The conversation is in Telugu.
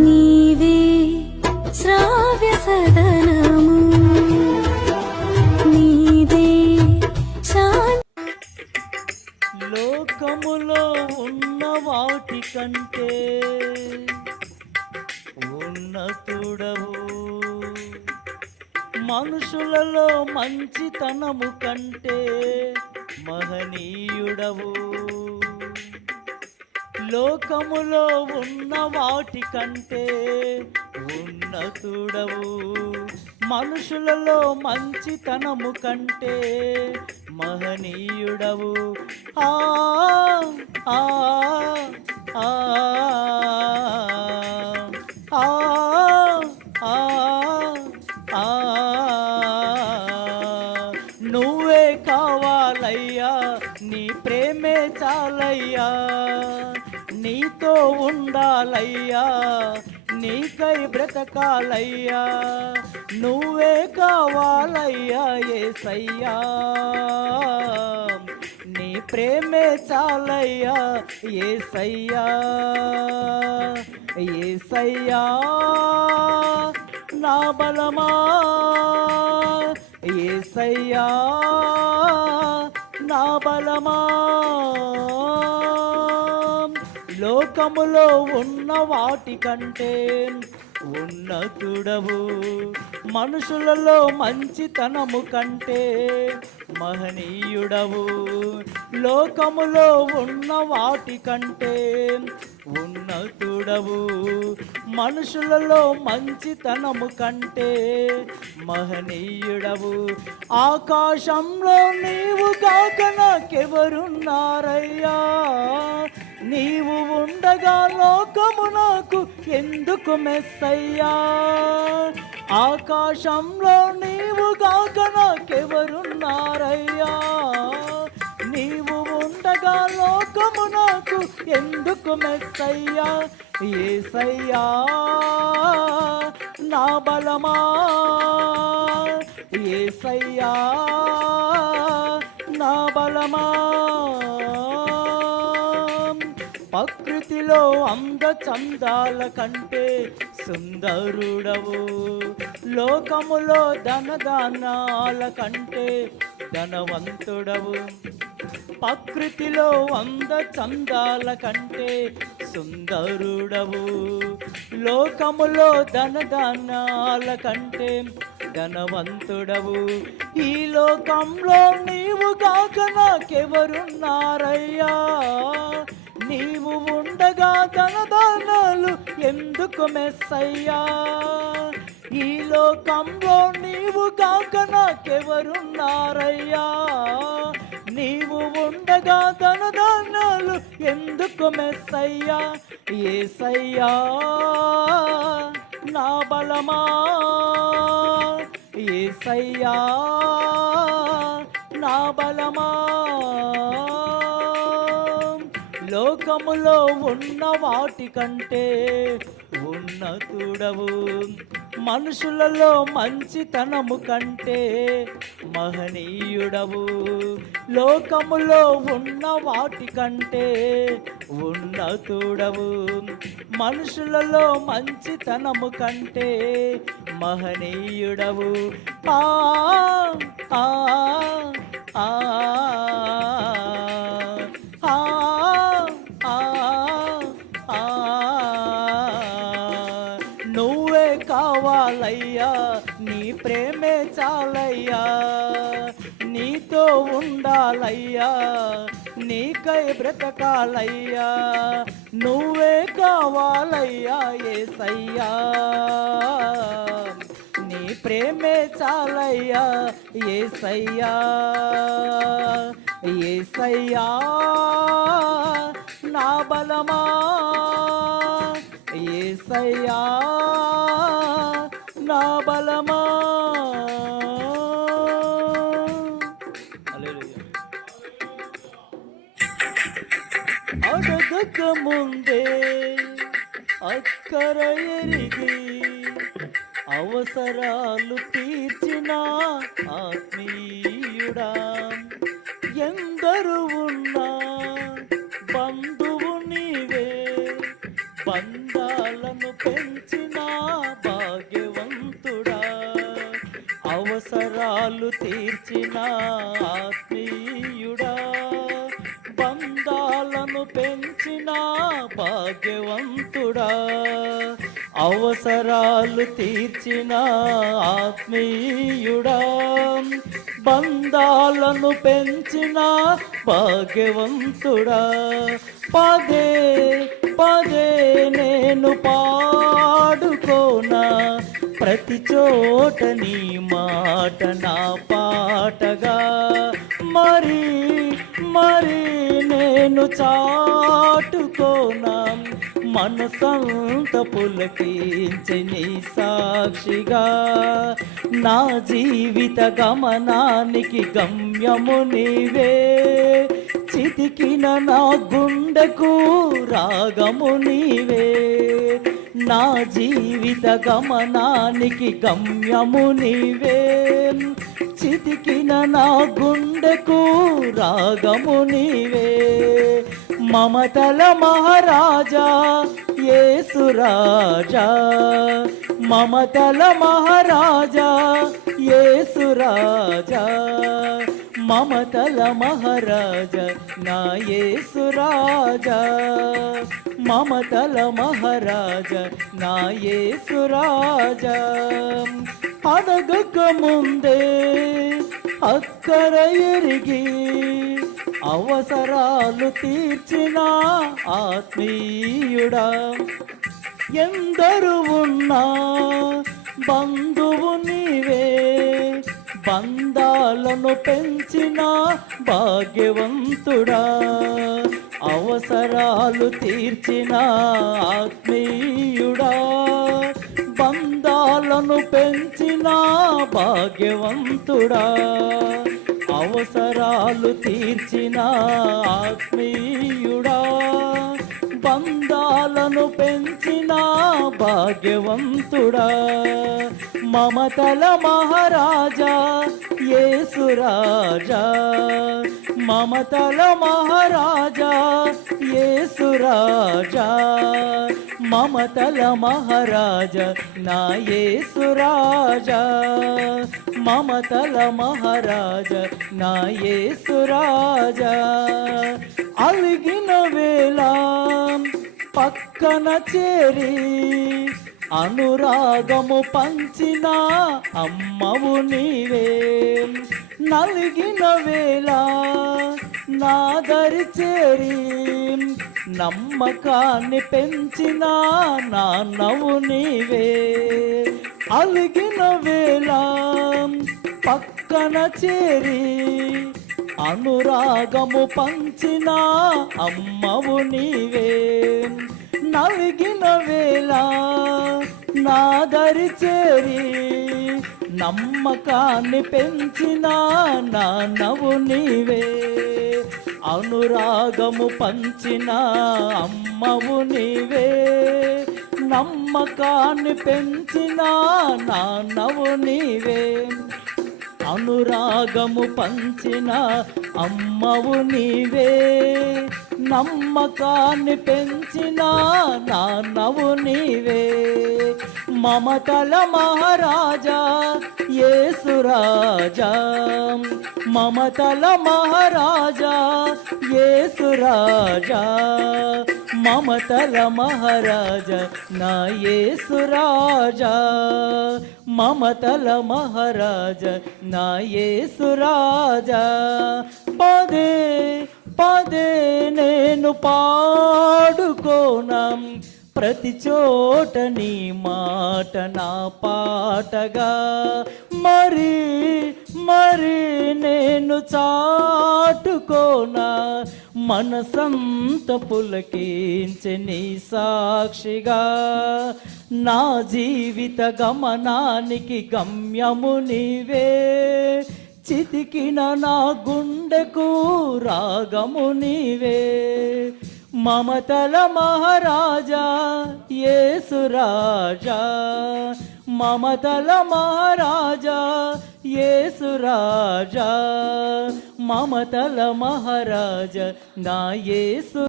నీవే శ్రావ్య సదనము నీదే లోకములో ఉన్న వాటి కంటే ఉన్నతుడవు, మనుషులలో మంచితనము కంటే మహనీయుడవు. లోకములో ఉన్న వాటి కంటే ఉన్నతుడవు, మనుషులలో మంచితనము కంటే మహనీయుడవు. ఆ ఆ ఆ ఆ ఆ నువ్వే కావాలయ్యా, నీ ప్రేమే చాలయ్యా, నీతో ఉండాలయ్యా, నీకై బ్రతకాలయ్యా. నువ్వే కావాలయ్యా యేసయ్యా, నీ ప్రేమే చాలయ్యా యేసయ్యా. యేసయ్యా నా బలమా, యేసయ్యా నా బలమా. లోకములో ఉన్న వాటి కంటే ఉన్నతుడవు, మనుషులలో మంచితనము కంటే మహనీయుడవు. లోకములో ఉన్న వాటి కంటే ఉన్నతుడవు, మనుషులలో మంచితనము కంటే మహనీయుడవు. ఆకాశంలో నీవు కాక నాకెవరున్నారయ్యా, నీవు ఉండగా లోకము నాకు ఎందుకు మెస్సయ్యా. ఆకాశంలో నీవు కాక నాకెవరున్నారయ్యా, నీవు ఉండగా లోకము నాకు ఎందుకు మెస్సయ్యా. యేసయ్యా నా బలమా, యేసయ్యా నా బలమా. ప్రకృతిలో అందచందాల కంటే సుందరుడవు, లోకములో ధనదానాల కంటే ధనవంతుడవు. ప్రకృతిలో అందచందాల కంటే సుందరుడవు, లోకములో ధనదానాల కంటే ధనవంతుడవు. ఈ లోకంలో నీవు కాక నాకెవరున్నారయ్యా, నీవు ఉండగా ధనదానాలు ఎందుకు మెస్సయ్యా. ఈ లోకంలో నీవు కాక నాకెవరున్నారయ్యా, నీవు ఉండగా ధనదానాలు ఎందుకు మెస్సయ్యా. యేసయ్యా నా బలమా, యేసయ్యా నా బలమా. లోకములో ఉన్న వాటి కంటే ఉన్నతుడవు, మనుషులలో మంచితనము కంటే మహనీయుడవు. లోకములో ఉన్న వాటి కంటే ఉన్నతుడవు, మనుషులలో మంచితనము కంటే మహనీయుడవు. ఆ ఆ ఆ నువ్వే కావాలయ్యా, నీ ప్రేమే చాలయ్యా, నీతో ఉండాలయ్యా, నీకై బ్రతకాలయ్యా. నువ్వే కావాలయ్యా యేసయ్యా, నీ ప్రేమే చాలయ్యా యేసయ్యా. యేసయ్యా నా బలమా, యేసయ్యా నా బలమా. అడగక ముందే అక్కర ఎరిగి అవసరాలు తీర్చిన ఆత్మీయుడా, ఎందరు ఉన్నా బంధువు నీవే, బంధాలను పెంచ అవసరాలు తీర్చిన ఆత్మీయుడా, బంధాలను పెంచిన భాగ్యవంతుడా, అవసరాలు తీర్చిన ఆత్మీయుడా, బంధాలను పెంచిన భాగ్యవంతుడా, పదే పదే నేను పాడుకోనా ప్రతి చోట నీ మాట నా పాటగా, మరి మరి నేను చాటుకోనా మనసంత పులకించి నీ సాక్షిగా, నా జీవిత గమనానికి గమ్యము నీవే, చితికిన నా గుండెకు రాగము నీవే, నా జీవిత గమనానికి గమ్యము నీవే, చితికిన నా గుండెకు రాగము నీవే, మమతల మహారాజా యేసురాజా, మమతల మహారాజా యేసురాజా, మమతల మహారాజా నా యేసురాజా, మమతల మహారాజా నా యేసురాజా, అడగక ముందే అక్కర ఎరిగి అవసరాలు తీర్చిన ఆత్మీయుడా, ఎందరు ఉన్నా బంధువు నీవే, బంధాలను పెంచిన భాగ్యవంతుడా, అవసరాలు తీర్చిన ఆత్మీయుడా, బంధాలను పెంచిన భాగ్యవంతుడా, అవసరాలు తీర్చిన ఆత్మీయుడా, బంధాలను పెంచిన భాగ్యవంతుడా, మమతల మహారాజా యేసురాజా, మమతల మహారాజా యేసురాజా, మమతల మహారాజా నా యేసురాజా, మమతల మహారాజా నా యేసురాజా, అలిగిన వేళ పక్కన చేరి అనురాగము పంచిన అమ్మవు నీవే, నలిగిన వేళ నాదరి చేరి నమ్మకాన్ని పెంచిన నాన్నవు నీవే, అలిగిన వేళ పక్కన చేరి అనురాగము పంచిన అమ్మవు నీవే, నలిగిన వేళ నాదరి చేరి నమ్మకాన్ని పెంచిన నాన్నవు నీవే, అనురాగము పంచిన అమ్మవు నీవే, నమ్మకాన్ని పెంచిన నాన్నవు నీవే, అనురాగము పంచిన అమ్మవు నీవే, నమ్మకాన్ని పెంచిన నాన్నవు నీవే, మమతల మహారాజా యేసురాజా, మమతల మహారాజా యేసురాజా, మమతల మహారాజా నా యేసురాజా, మమతల మహారాజా నా యేసురాజా, పదే పదే నేను పాడుకోనా ప్రతి చోట నీ మాట నా పాటగా, మరి మరి నేను చాటుకోనా మనసంత పులకించి నీ సాక్షిగా, నా జీవిత గమనానికి గమ్యము నీవే, చితికిన నా గుండెకు రాగము నీవే, మమతల మహారాజా యేసురాజా, మమతల మహారాజా యేసురాజా, మమతల మహారాజా నా యేసు